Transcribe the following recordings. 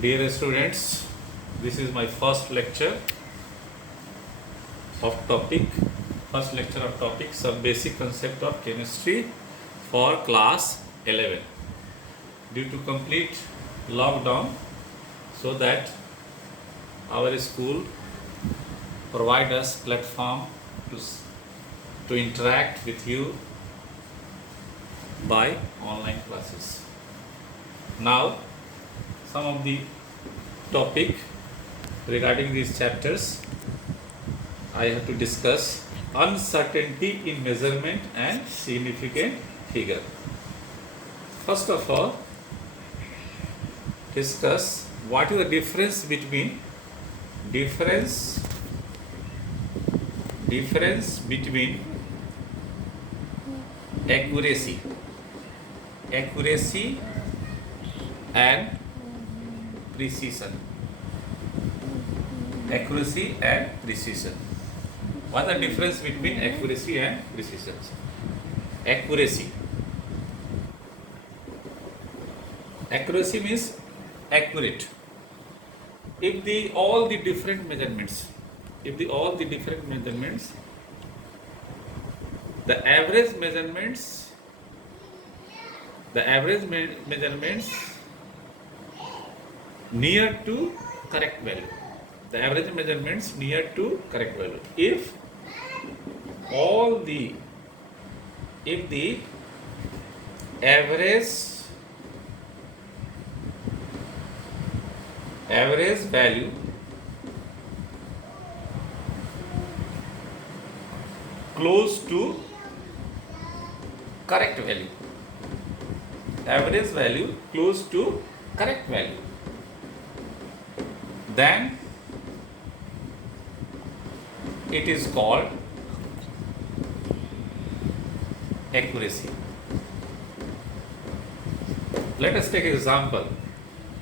Dear students, this is my first lecture of topic, some basic concept of chemistry for class 11. Due to complete lockdown, so that our school provide us platform to interact with you by online classes. Now, some of the topic regarding these chapters I have to discuss. Uncertainty in measurement and significant figure. First of all, discuss what is the difference between accuracy and precision. Accuracy and precision. What is the difference between accuracy and precision? Accuracy means accurate. If all the different measurements, the average measurements near to correct value. The average measurements near to correct value. If the average value close to correct value, then it is called accuracy. Let us take an example.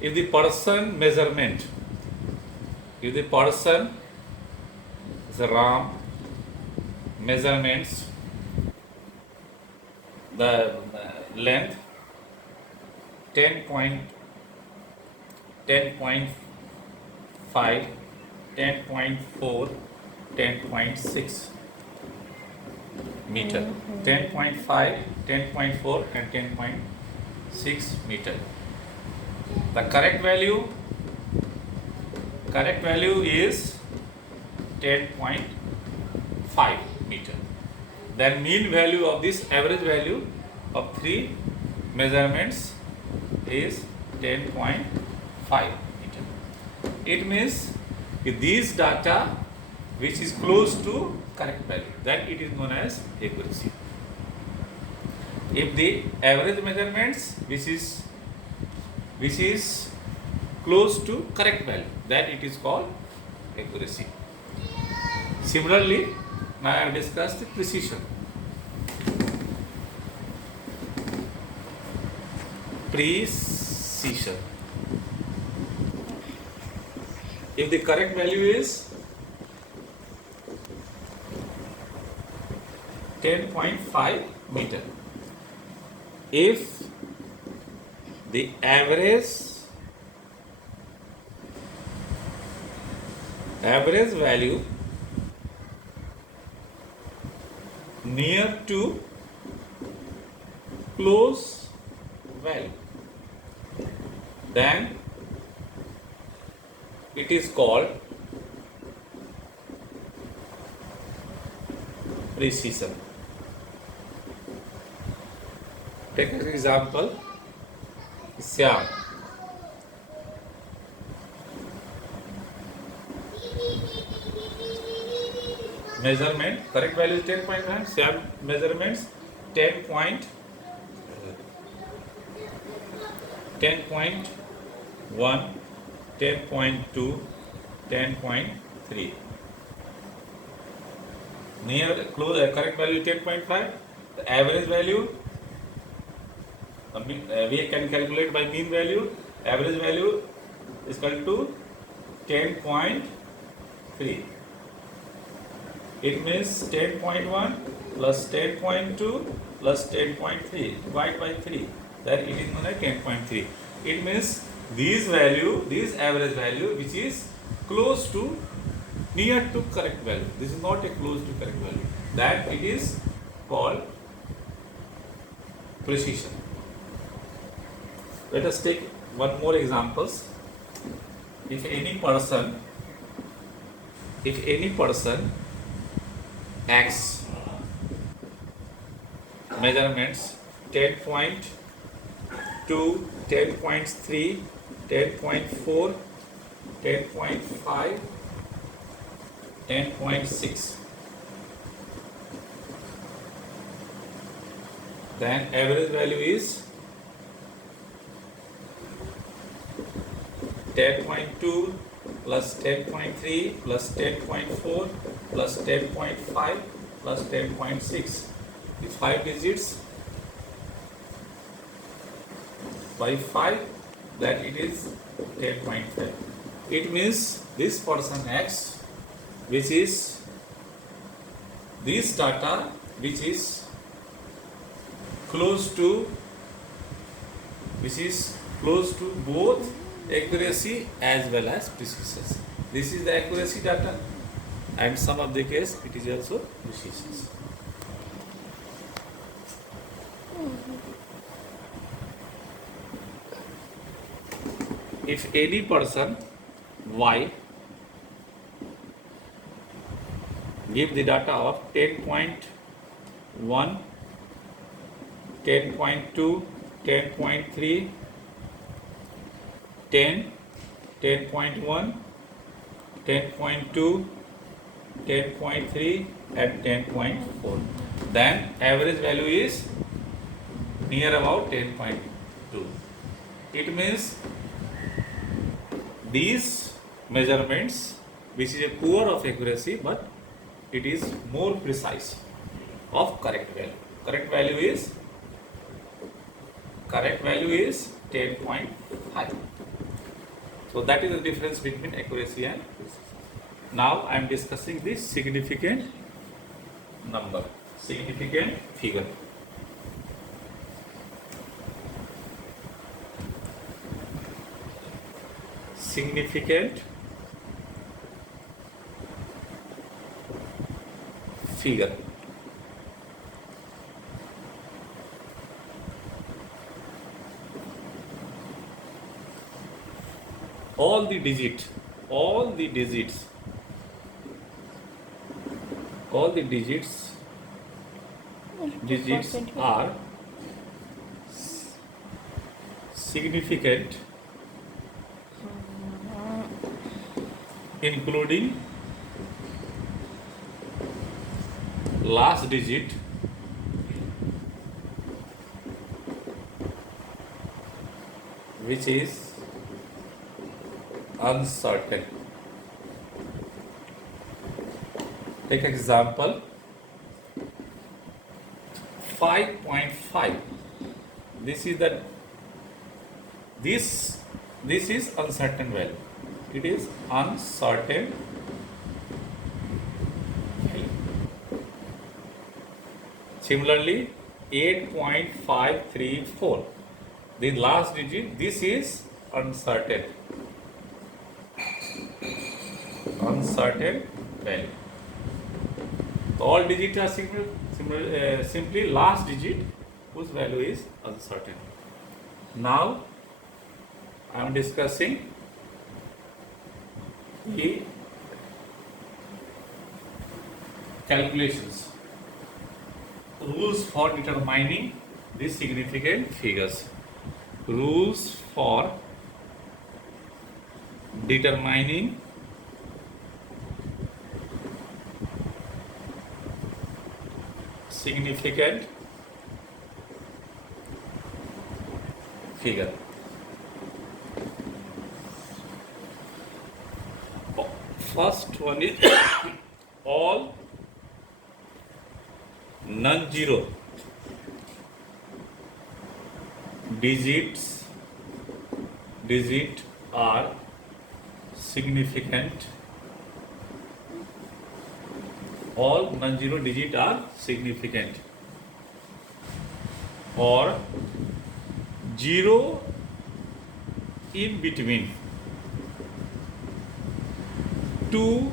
If the person Ram measurements the length 10.5, 10.4, 10.6 meter. 10.5, 10.4 and 10.6 meter. The correct value is 10.5 meter. Then mean value of this average value of three measurements is 10.5 meter. It means if these data which is close to correct value, then it is known as accuracy. If the average measurements which is close to correct value, then it is called accuracy. Similarly, now I have discussed the precision. If the correct value is 10.5 meter, if the average value near to close value, then it is called precision. Take an example. Syam measurement, correct value is 10.9. Syam measurements 10.1, 10.2, 10.3. Near close correct value 10.5. The average value we can calculate by mean value. Average value is equal to 10.3. It means 10.1 plus 10.2 plus 10.3 divided by 3. That it is known as 10.3. It means this average value which is close to, near to correct value. This is not a close to correct value. That it is called precision. Let us take one more examples. If any person X measurements 10.2, 10.3, 10.4, 10.5, 10.6, then average value is 10.2 plus 10.3 plus 10.4 plus 10.5 plus 10.6. It's 5 digits by 5, that it is 10.5. It means this person X, which is this data which is close to both accuracy as well as precision. This is the accuracy data, and some of the case it is also precision. If any person Y give the data of 10.1, 10.2, 10.3, 10, 10.1, 10.2, 10.3 and 10.4, then average value is near about 10.2. It means these measurements, which is a poor of accuracy, but it is more precise of correct value. Correct value is 10.5. So that is the difference between accuracy and precision. Now I am discussing this significant number, significant figure. Significant figure. All the digits are significant, including last digit which is uncertain. Take example 5.5. This is uncertain value. It is uncertain value. Similarly 8.534. The last digit, this is uncertain value. So all digits are simply last digit whose value is uncertain. Now I am discussing the calculations, rules for determining the significant figures. Rules for determining significant figure. First one is all non-zero digits are significant. All non-zero digits are significant, or 0 in between two